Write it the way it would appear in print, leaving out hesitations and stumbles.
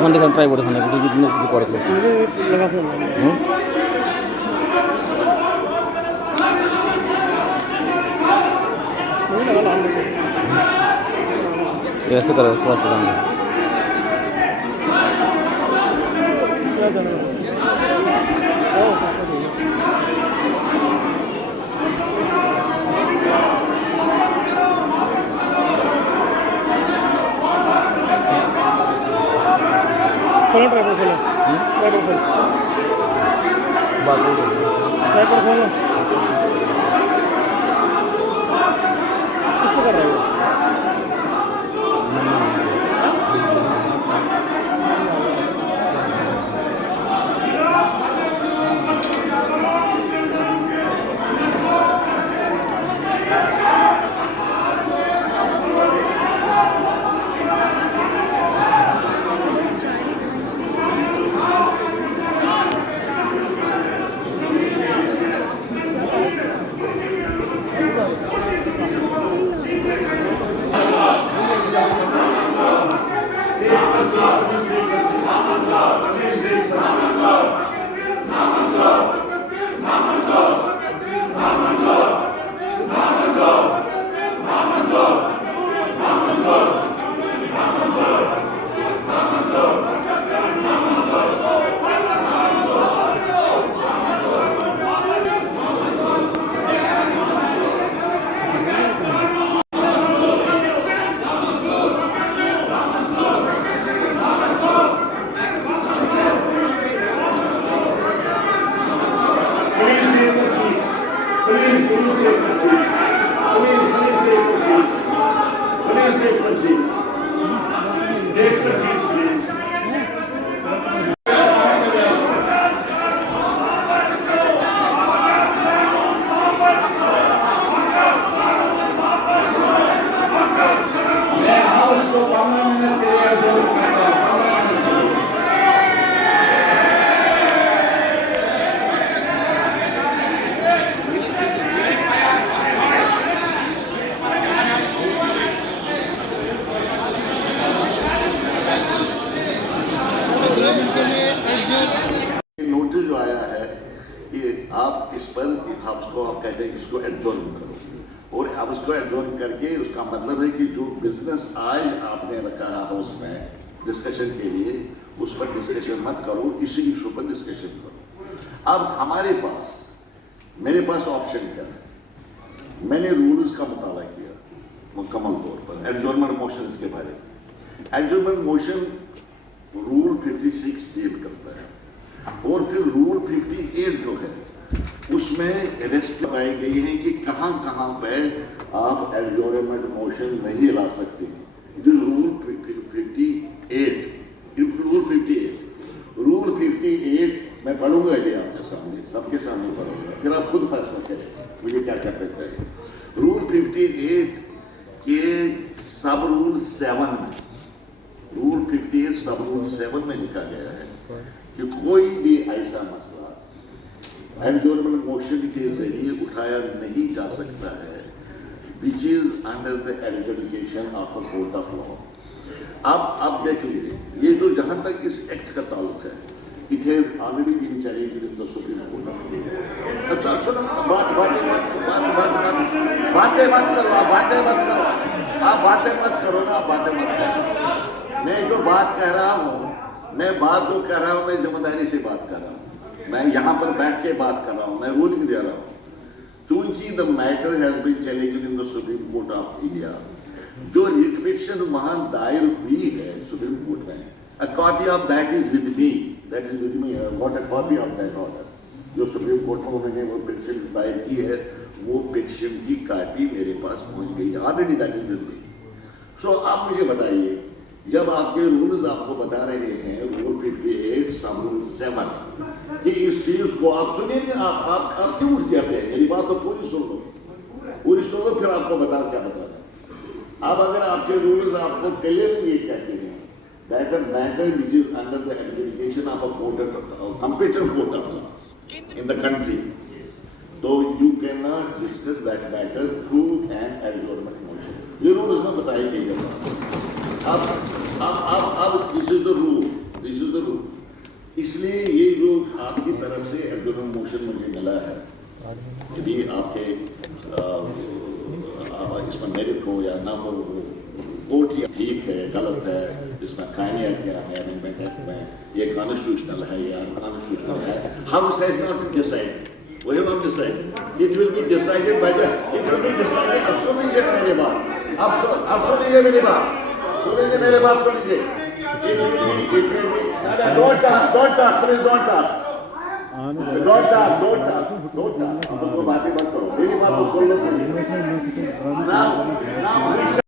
দোকান দেখলাম ট্রাই করে ওখানে পরে ऐसे करो खोलो ड्राइवर खोलो ड्राइवर खोलो किसको कर रहे हो नोटिस जो आया है कि आप इस पर हाउस आप कहते हैं इसको एडजॉर्न करो और अब उसको एडजॉर्न करके उसका मतलब है कि जो बिजनेस आज आपने रखा है हाउस में डिस्कशन के लिए उस पर डिस्कशन मत करो, इसी इशू पर डिस्कशन करो। अब हमारे पास मेरे पास ऑप्शन क्या है, मैंने रूल्स का मुताला किया मुकम्मल तौर पर एडजॉर्नमेंट मोशन के बारे में। एडजॉर्नमेंट मोशन रूल 56 डील करता है और फिर रूल 58 जो है उसमें रेस्ट लगाई गई है कि कहां कहां पे आप एडजॉर्नमेंट मोशन नहीं ला सकते। रूल 58 मैं पढ़ूंगा ये आपके सामने, सबके सामने पढ़ूंगा, फिर आप खुद फैसला करें मुझे क्या करना चाहिए। रूल 58 के सब रूल 7 में, रूल 58 सब रूल 7 में लिखा गया है कि कोई भी ऐसा मसला एडजॉर्नमेंट मोशन के जरिए उठाया नहीं जा सकता है विच is under the adjudication of a court of law. अब देख लीजिए, ये जो जहां तक इस एक्ट का ताल्लुक है, it has already been challenged in the supreme court of. अच्छा सुनो, बातें मत करो, आप बातें मत करो ना, बातें मत करो। मैं जो बात कह रहा हूँ, मैं बात जो कह रहा हूँ, मैं जिम्मेदारी से बात कर रहा हूँ, मैं यहाँ पर बैठ के बात कर रहा हूँ, मैं रूलिंग दे रहा हूँ। चूंकि the matter has been challenged in the supreme court of India, जो रिट पिटीशन वहां दायर हुई है सुप्रीम कोर्ट में, a copy of that is with me, what a copy of that order जो सुप्रीम कोर्ट में उन्होंने वो पिटीशन दायर की है, वो पिटीशन की कॉपी मेरे पास पहुंच गई, already that is with me. So आप मुझे बताइए, जब आपके रूल्स आपको बता रहे हैं रूल 58 सब रूल 7 कि इस चीज को आप सुनिए नहीं, आप क्यों उठ जाते हैं? मेरी बात तो पूरी सुन लो, फिर आपको बता क्या बताना। अब अगर आपके रूल्स आपको क्लियरली ये कहते हैं that a matter which is under the adjudication of a court, computer court of law in the country, तो you can not discuss that matter through an adjournment motion. ये रूल्स में बताई गई है। अब दिस इज द रूल इसलिए ये जो आपकी तरफ से एब्जॉर्बन मोशन मुझे मिला है, यदि आपके इसमें मेरिट हो या ना हो, कोर्ट ही ठीक है गलत है, इसमें खामियां क्या है अमेंडमेंट एक्ट में, ये कॉन्स्टिट्यूशनल है या अनकॉन्स्टिट्यूशनल है, house has not decided, we have not decided, it will be decided by the, it will be decided. अब सुनिए मेरी बात, अब सुनिए मेरी बात, सुनिए मेरी बात, सुनिए। Don't talk, please don't talk. उसको बातें मत करो, मेरी बात तो सुन लो। Now,